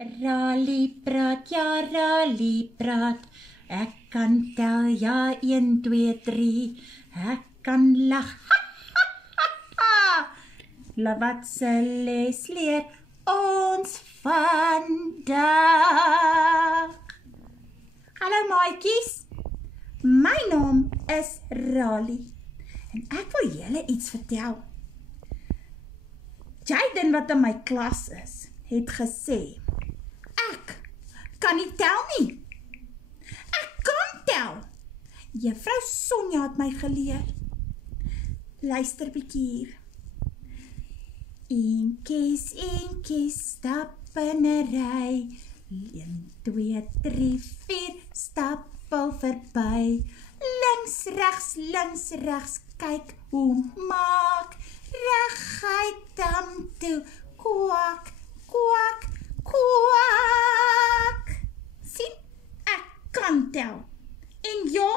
Rally praat, ja rally praat. Ek kan tel, ja 1, 2, 3. Ek kan lag, ha ha ha ha. Wat se les leer ons vandag? Hallo maatjies, my naam is Rally en ek wil julle iets vertel. Jaden wat in my klas is, het gesê, ek kan nie tel nie. Ek kan tel. Juffrou Sonja het my geleer. Luister bietjie hier. Eentjies, stap in 'n ry. 1, 2, 3, 4, stapel verby. Links, regs, kyk hoe maak. Reguit tam toe, kwak, kwak, kwak. Sien, ek kan tel. En ja,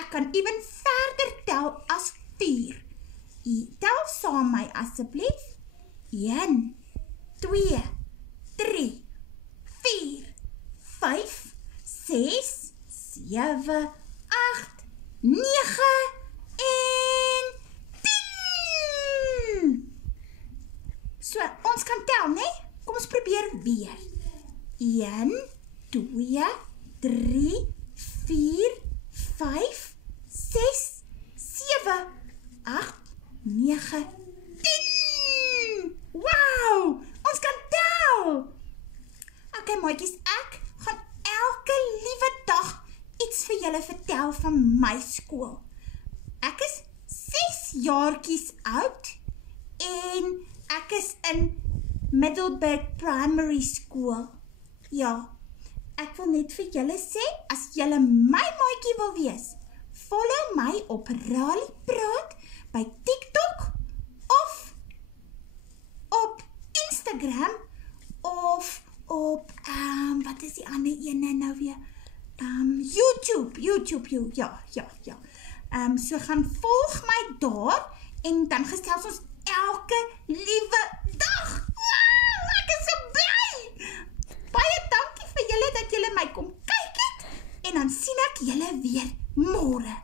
ek kan ewen verder tel as 4. Tel saam my asseblief. 1, 2, 3, 4, 5, 6, 7, 8, 9 en 10. So, ons kan tel, né? Kom ons probeer weer. 1, 2, 3, 4, 5, 6, 7, 8, 9, 10. Wow, ons kan tel. Okay, maatjies, ek gaan elke liewe dag iets vir julle vertel van my skool. Ek is 6 jaartjies oud en ek is in Middelburg Primary School. Ja, ek wil net vir julle sê, as julle my maatjie wil wees, follow my op Rally Praat by TikTok of op Instagram of op, wat is die ander ene nou weer? YouTube, ja. So gaan volg my daar en dan gesels ons elke liewe dag. Wow, ek is so bly! Baie dankie vir julle dat julle my kom kyk het en dan sien ek julle weer môre.